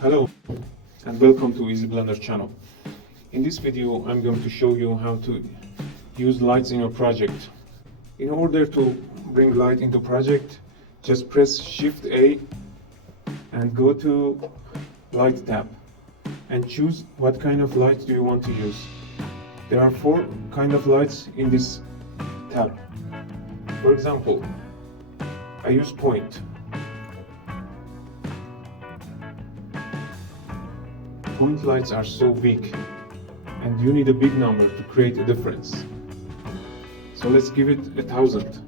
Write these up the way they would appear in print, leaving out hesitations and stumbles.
Hello and welcome to Easy Blender channel. In this video I'm going to show you how to use lights in your project. In order to bring light into project, just press Shift A and go to Light tab and choose what kind of light do you want to use. There are 4 kind of lights in this tab. For example, I use point. Point lights are so weak and you need a big number to create a difference. So let's give it 1000.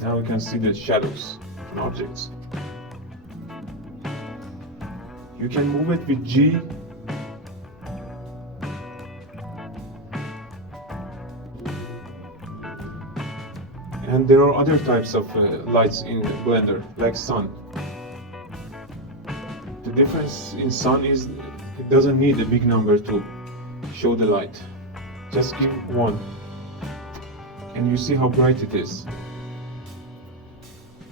Now we can see the shadows and objects. You can move it with G and there are other types of lights in Blender, like sun. The difference in sun is it doesn't need a big number to show the light. Just give 1 and you see how bright it is.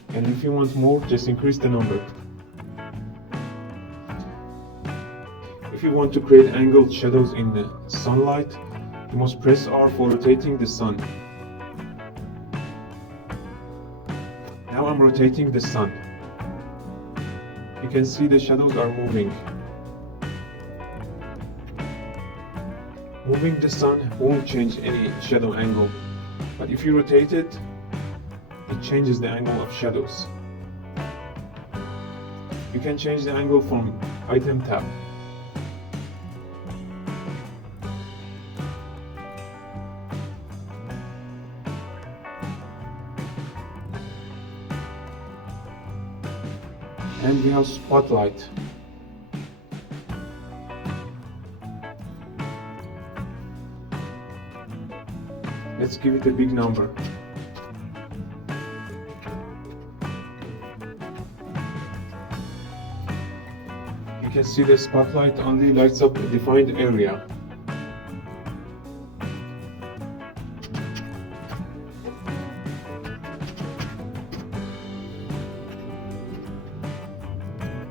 And if you want more, just increase the number. If you want to create angled shadows in the sunlight, you must press R for rotating the sun. Now I'm rotating the sun. You can see the shadows are moving. Moving the sun won't change any shadow angle, but if you rotate it, it changes the angle of shadows. You can change the angle from Item tab. And we have spotlight. Let's give it a big number. You can see the spotlight only lights up a defined area.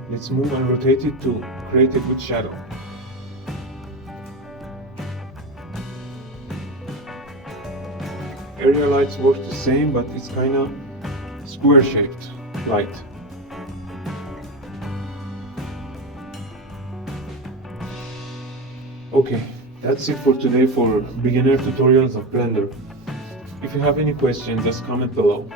Let's move and rotate it to create a good shadow. Area lights work the same, but it's kinda square shaped light. Okay, that's it for today for beginner tutorials of Blender. If you have any questions, just comment below.